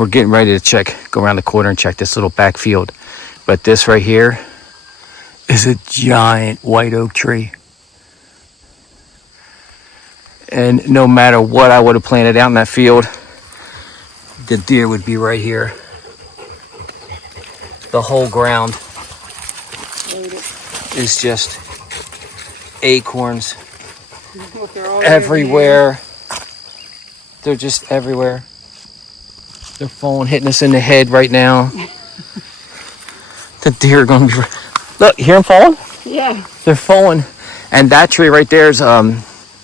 we're getting ready to go around the corner and check this little back field. But this right here is a giant white oak tree. And no matter what I would have planted out in that field, the deer would be right here. The whole ground is just acorns everywhere. They're just everywhere. They're falling, hitting us in the head right now. The deer are going to be... Look, you hear them falling? Yeah. They're falling. And that tree right there is,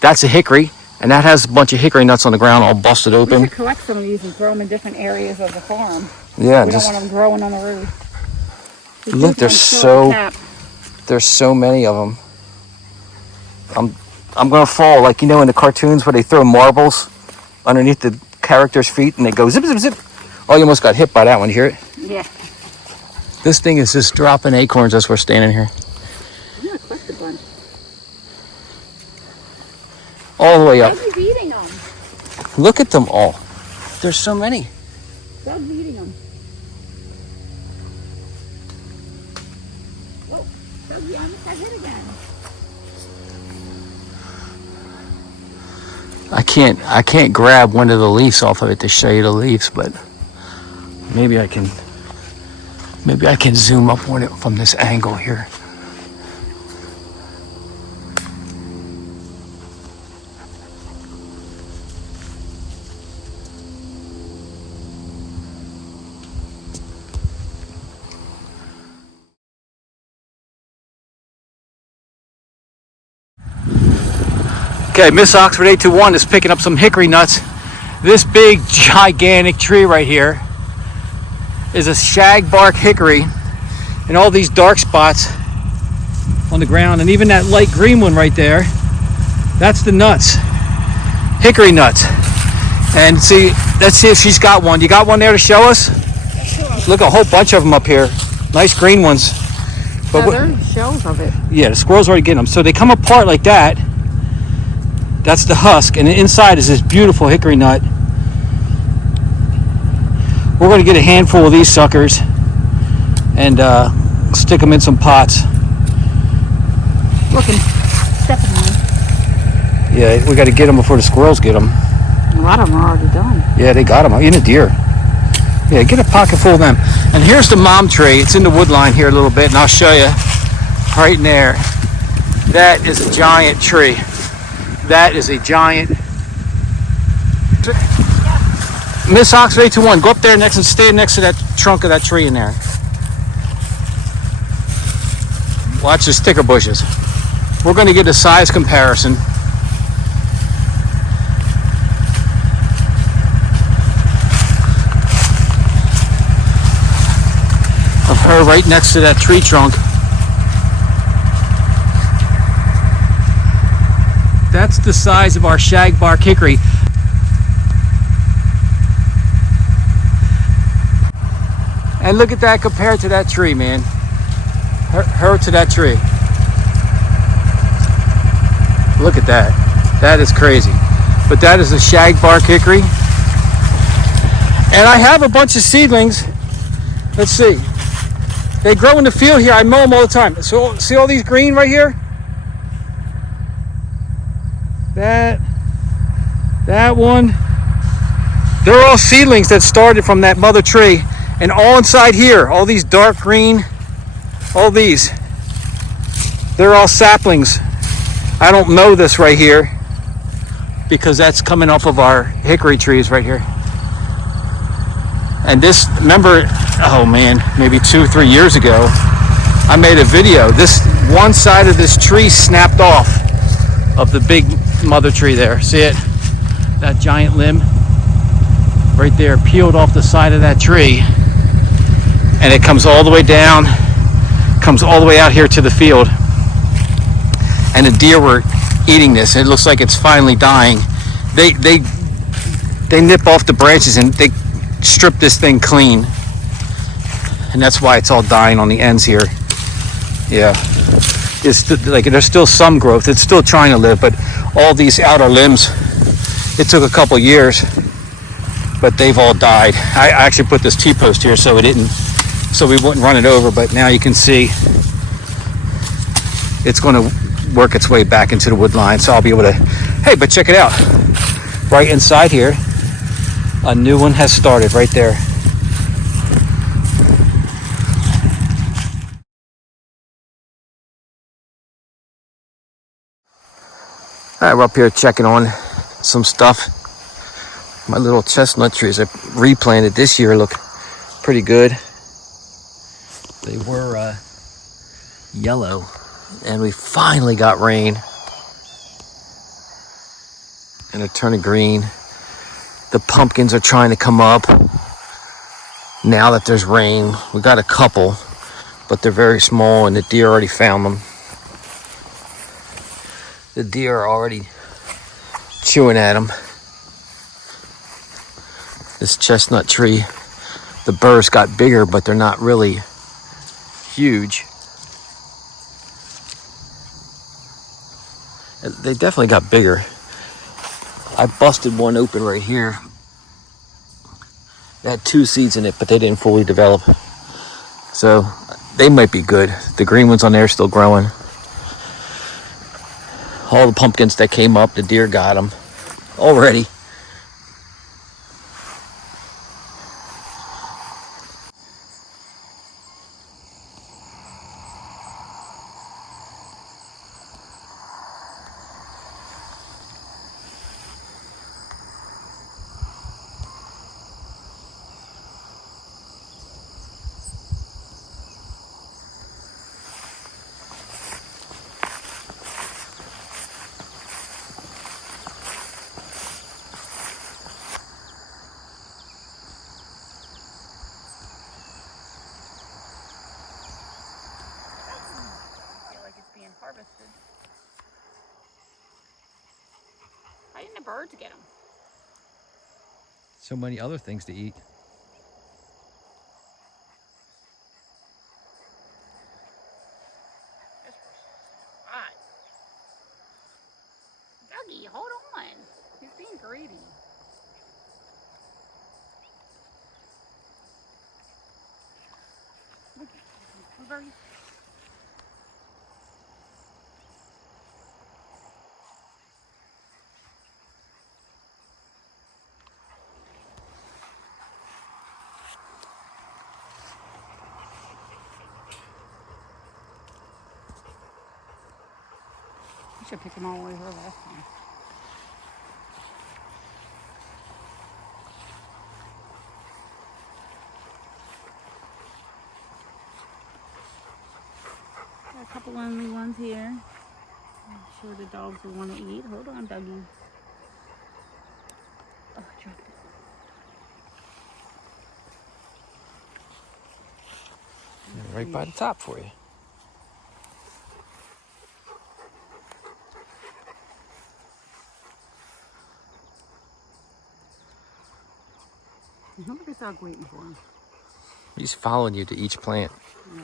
that's a hickory. And that has a bunch of hickory nuts on the ground all busted open. We should collect some of these and throw them in different areas of the farm. Yeah. We don't want them growing on the roof. Look, there's so many of them. I'm going to fall, like, you know, in the cartoons where they throw marbles underneath the character's feet and they go zip, zip, zip. Oh, you almost got hit by that one. You hear it? Yeah. This thing is just dropping acorns as we're standing here. I'm going to collect a bunch. All the way up. Doug's eating them. Look at them all. There's so many. Doug's eating them. Oh, Doug, you almost got hit again. I can't grab one of the leaves off of it to show you the leaves, but maybe I can zoom up on it from this angle here. Okay, Miss Oxford 821 is picking up some hickory nuts. This big, gigantic tree right here is a shagbark hickory, and all these dark spots on the ground, and even that light green one right there, that's the nuts, hickory nuts. And see, let's see if she's got one. You got one there to show us? Look, a whole bunch of them up here. Nice green ones. But there's shells of it. Yeah, the squirrels already getting them. So they come apart like that. That's the husk, and inside is this beautiful hickory nut. We're going to get a handful of these suckers and stick them in some pots. Looking, stepping on them. Yeah, we got to get them before the squirrels get them. A lot of them are already done. Yeah, they got them. In a deer. Yeah, get a pocket full of them. And here's the mom tree. It's in the wood line here a little bit, and I'll show you right in there. That is a giant tree. That is a giant. Miss Oxford 821, go up there next and stand next to that trunk of that tree in there. Watch the sticker bushes. We're going to get a size comparison. Of her right next to that tree trunk. That's the size of our shagbark hickory. And look at that compared to that tree, man. Her to that tree. Look at that. That is crazy. But that is a shagbark hickory. And I have a bunch of seedlings. Let's see. They grow in the field here. I mow them all the time. So see all these green right here? That one. They're all seedlings that started from that mother tree. And all inside here, all these dark green, all these, they're all saplings. I don't mow this right here because that's coming off of our hickory trees right here. And this, remember, oh man, maybe 2-3 years ago, I made a video. This one side of this tree snapped off of the big mother tree there. See it? That giant limb right there peeled off the side of that tree. And it comes all the way down, comes all the way out here to the field. And the deer were eating this. It looks like it's finally dying. They nip off the branches and they strip this thing clean. And that's why it's all dying on the ends here. Yeah. It's like there's still some growth. It's still trying to live, but all these outer limbs, it took a couple years but they've all died. I actually put this T-post here so we wouldn't run it over, but now you can see it's going to work its way back into the wood line, so I'll be able to, hey, but check it out. Right inside here, a new one has started right there. All right, we're up here checking on some stuff. My little chestnut trees I replanted this year look pretty good. They were yellow, and we finally got rain, and they're turning green. The pumpkins are trying to come up now that there's rain. We got a couple, but they're very small, and the deer already found them. The deer are already chewing at them. This chestnut tree, the burrs got bigger, but they're not really huge. They definitely got bigger. I busted one open right here. It had 2 seeds in it, but they didn't fully develop. So they might be good. The green ones on there are still growing. All the pumpkins that came up, the deer got them already. Harvested. Why didn't the birds get them? So many other things to eat. This was hot. Dougie, hold on. He's being greedy. Look, blueberries. I should pick them all the way here last time. Got a couple lonely ones here. I'm sure the dogs will want to eat. Hold on, Dougie. Oh, I dropped it. Right by the top for you. Look at this dog waiting for him. He's following you to each plant. Yeah.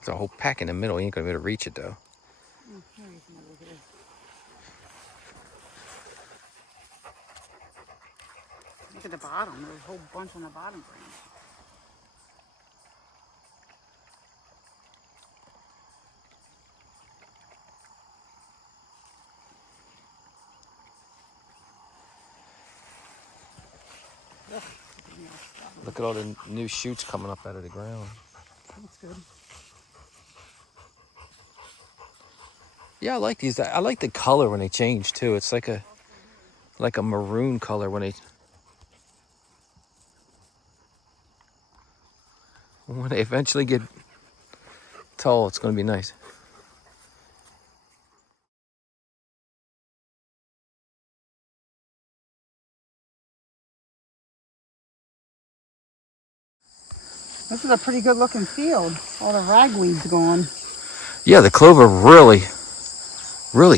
There's a whole pack in the middle. You ain't gonna be able to reach it though. Look at the bottom. There's a whole bunch on the bottom branch. Look at all the new shoots coming up out of the ground. That's good. Yeah, I like these. I like the color when they change too. It's like a maroon color when they eventually get tall. It's going to be nice. This is a pretty good looking field. All the ragweed's gone. Yeah, the clover really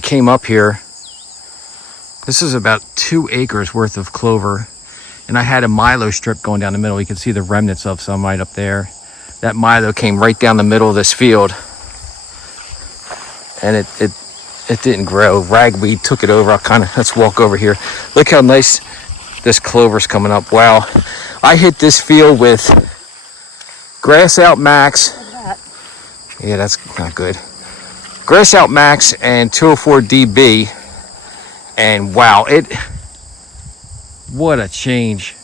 came up here. This is about 2 acres worth of clover. And I had a milo strip going down the middle. You can see the remnants of some right up there. That milo came right down the middle of this field. And it didn't grow. Ragweed took it over. Let's walk over here. Look how nice this clover's coming up. Wow. I hit this field with Grass Out Max. Yeah, that's not good. Grass Out Max and 204 DB. And wow, what a change.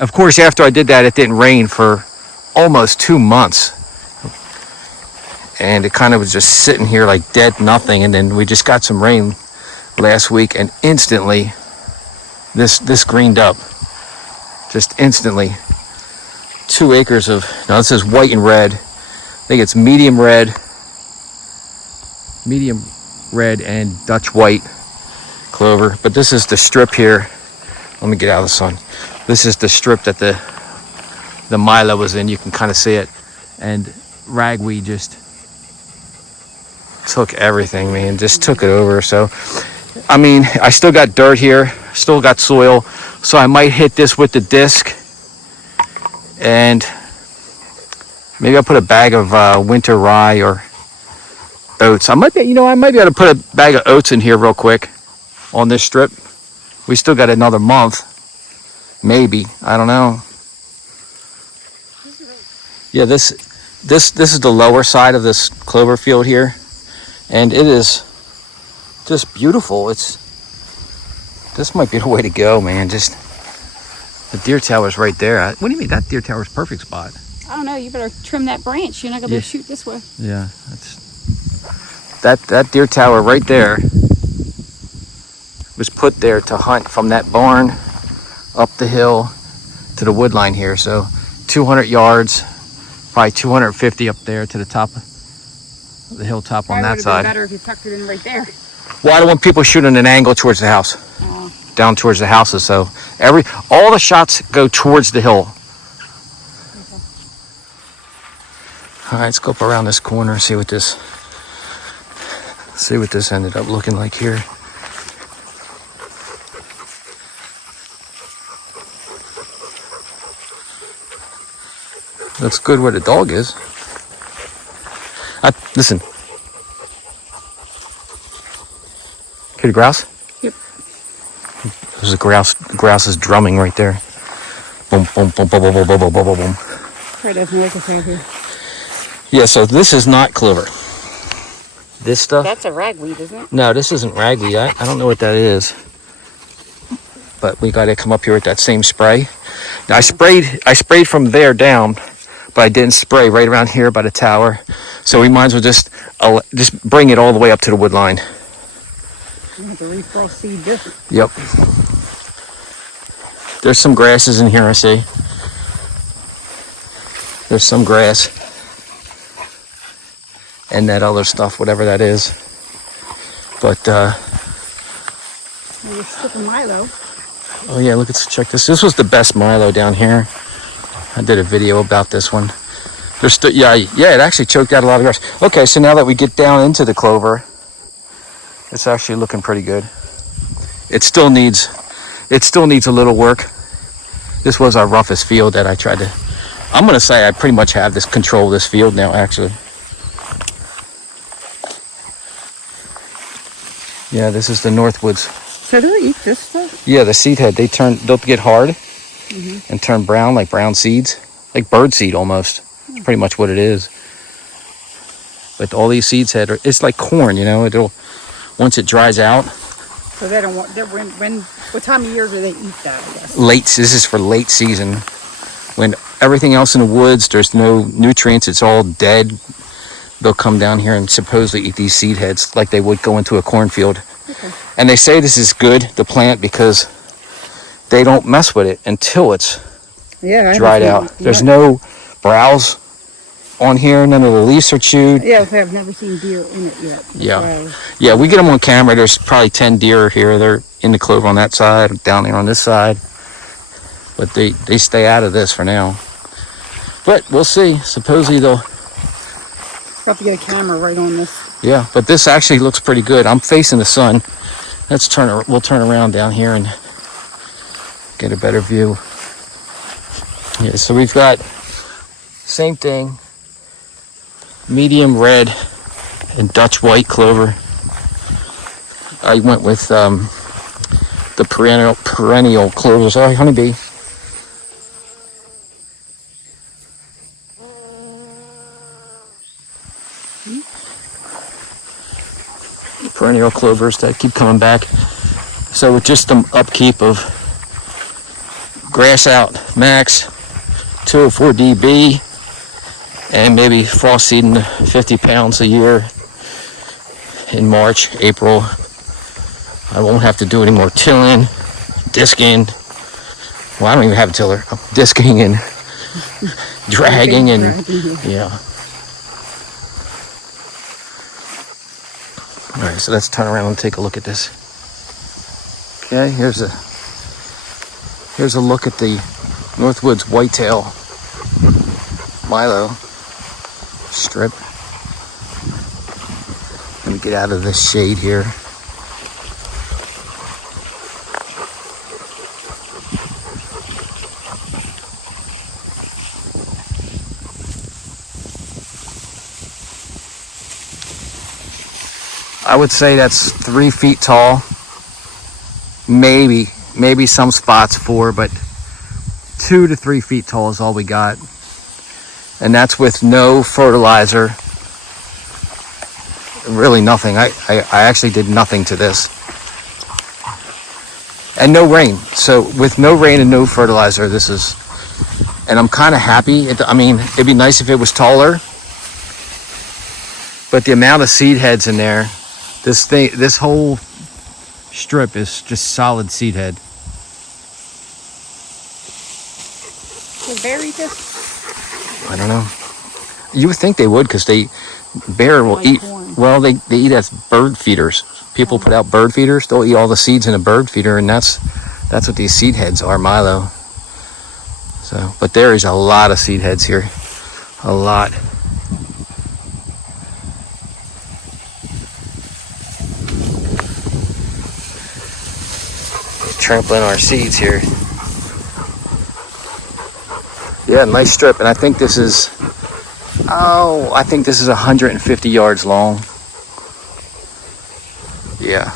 Of course, after I did that, it didn't rain for almost 2 months. And it kind of was just sitting here like dead nothing. And then we just got some rain last week, and instantly this greened up. Just instantly. 2 acres of, now this is white and red. I think it's medium red and Dutch white clover. But this is the strip here. Let me get out of the sun. This is the strip that the milo was in. You can kind of see it. And ragweed just took everything, man. Just took it over. So, I mean, I still got dirt here. Still got soil. So I might hit this with the disc. And maybe I'll put a bag of winter rye or oats. I might be able to put a bag of oats in here real quick on this strip. We still got another month, maybe. I don't know. Yeah, this is the lower side of this clover field here, and it is just beautiful. This might be the way to go, man. Just the deer tower's right there. What do you mean? That deer tower's perfect spot. I don't know. You better trim that branch. You're not gonna be able to shoot this way. Yeah, that deer tower right there was put there to hunt from that barn up the hill to the wood line here. So 200 yards, probably 250 up there to the top of the hilltop on that side. Better if you tucked it in right there. Well, I don't want people shooting an angle towards the house, down towards the houses. So all the shots go towards the hill. Okay. All right, let's go up around this corner and see what this ended up looking like here. Looks good where the dog is. Listen. Hear the grouse? Yep. There's a grouse. The grouse is drumming right there. Boom, boom, boom, boom, boom, boom, boom, boom, boom, boom. Right, doesn't like us out here. Yeah, so this is not clover. This stuff? That's a ragweed, isn't it? No, this isn't ragweed. I don't know what that is. But we got to come up here with that same spray. Now, I sprayed from there down, but I didn't spray right around here by the tower. So we might as well just bring it all the way up to the wood line. You have to refrost seed different. Yep. There's some grasses in here, I see. There's some grass. And that other stuff, whatever that is. But, You're skipping milo. oh yeah, check this. This was the best milo down here. I did a video about this one. It actually choked out a lot of grass. Okay, so now that we get down into the clover, it's actually looking pretty good. It still needs a little work. This was our roughest field that I tried to. I'm gonna say I pretty much have this control of this field now, actually. Yeah, this is the Northwoods. So do they eat this stuff? Yeah, the seed head. They'll get hard and turn brown, like brown seeds, like bird seed almost. That's pretty much what it is. But all these seeds head it's like corn, It'll once it dries out. So they don't want. What time of year do they eat that? I guess. This is for late season, when everything else in the woods, there's no nutrients. It's all dead. They'll come down here and supposedly eat these seed heads like they would go into a cornfield. Okay. And they say this is good, the plant, because they don't mess with it until it's dried out. There's no browse on here. None of the leaves are chewed. Yeah, I've never seen deer in it yet. Yeah, we get them on camera. There's probably 10 deer here. They're in the clover on that side, down there on this side. But they stay out of this for now. But we'll see. Supposedly they'll... We'll have to get a camera right on this. Yeah, but this actually looks pretty good. I'm facing the sun. We'll turn around down here and get a better view. Yeah, so we've got same thing, medium red and Dutch white clover. I went with the perennial clover. Sorry, honeybee. Perennial clovers that keep coming back. So with just the upkeep of grass out max, 204 dB, and maybe frost seeding 50 pounds a year in March, April, I won't have to do any more tilling, disking. Well, I don't even have a tiller. Disking and dragging and yeah. All right, so let's turn around and take a look at this. Okay, here's a look at the Northwoods whitetail Milo strip. Let me get out of this shade here. I would say that's 3 feet tall. Maybe some spots 4, but 2 to 3 feet tall is all we got. And that's with no fertilizer. Really nothing. I actually did nothing to this. And no rain. So with no rain and no fertilizer, this is, and I'm kind of happy. I mean, it'd be nice if it was taller, but the amount of seed heads in there, this whole strip is just solid seed head. They bury this? I don't know. You would think they would, because bear will like eat. corn. Well, they eat as bird feeders. People put out bird feeders. They'll eat all the seeds in a bird feeder, and that's what these seed heads are, Milo. So, but there is a lot of seed heads here, a lot. Trampling our seeds here. Yeah, nice strip, and I think this is 150 yards long. Yeah.